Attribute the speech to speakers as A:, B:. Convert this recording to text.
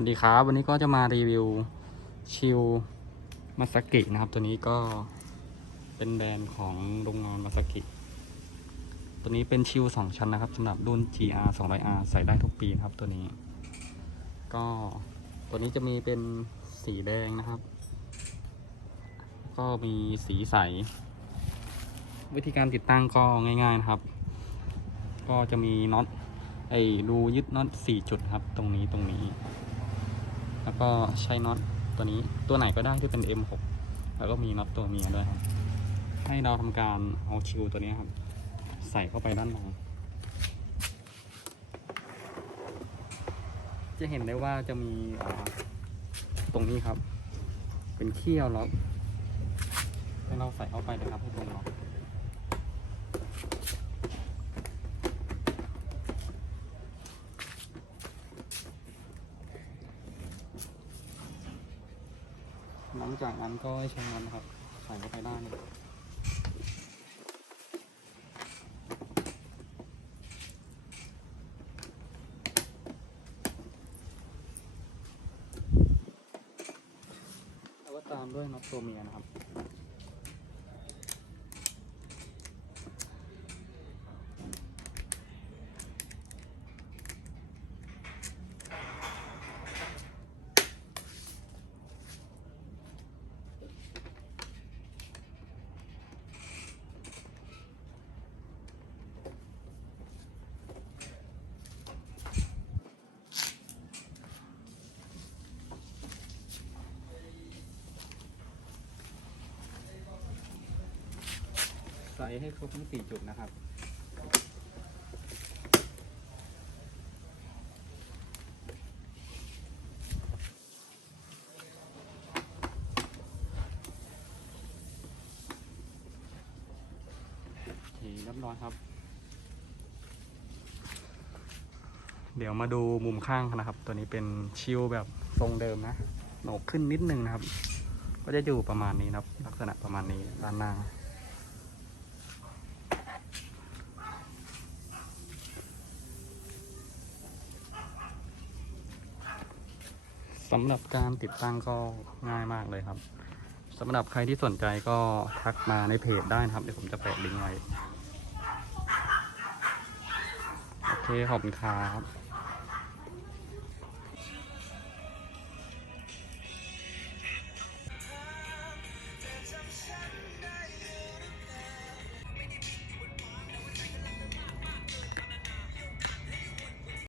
A: วัสดีครับ วันนี้ก็จะมารีวิวชิลมาสกินะครับ ตัวนี้ก็เป็นแบรนด์ของโรงงานมาสกิ ตัวนี้เป็นชิลสองชั้นนะครับสำหรับรุ่น GR 200R ใส่ได้ทุกปีนะครับตัวนี้ ก็ตัวนี้จะมีเป็นสีแดงนะครับ ก็มีสีใส วิธีการติดตั้งก็ง่ายๆนะครับ ก็จะมีน็อตไอ้รูยึดน็อตสี่จุดครับ ตรงนี้ตรงนี้ แล้วก็ใช้น็อตตัวนี้ตัวไหนก็ได้ที่เป็น M6 แล้วก็มีน็อตตัวเมียด้วยครับ ให้เราทำการเอาชิวตัวนี้ครับ ใส่เข้าไปด้านในจะเห็นได้ว่าจะมีตรงนี้ครับ เป็นเขี้ยวล็อกให้เราใส่เข้าไปนะครับให้ตรงล็อก หลังจากนั้นก็ใช้น้ำนครับใส่เข้าไปได้เลยแล้วก็ตามด้วยน็อตตัวเมียนะครับ ใส่ให้ครบทั้งสี่จุดนะครับโอเคเรียบร้อยครับ เดี๋ยวมาดูมุมข้างนนะครับ ตัวนี้เป็นชิลแบบทรงเดิมนะโหนกขึ้นนิดนึงนะครับ ก็จะอยู่ประมาณนี้นะครับ ลักษณะประมาณนี้ด้านหน้า สำหรับการติดตั้งก็ง่ายมากเลยครับสำหรับใครที่สนใจก็ทักมาในเพจได้นะครับ เดี๋ยวผมจะแปะลิงก์ไว้ โอเค ขอบคุณครับ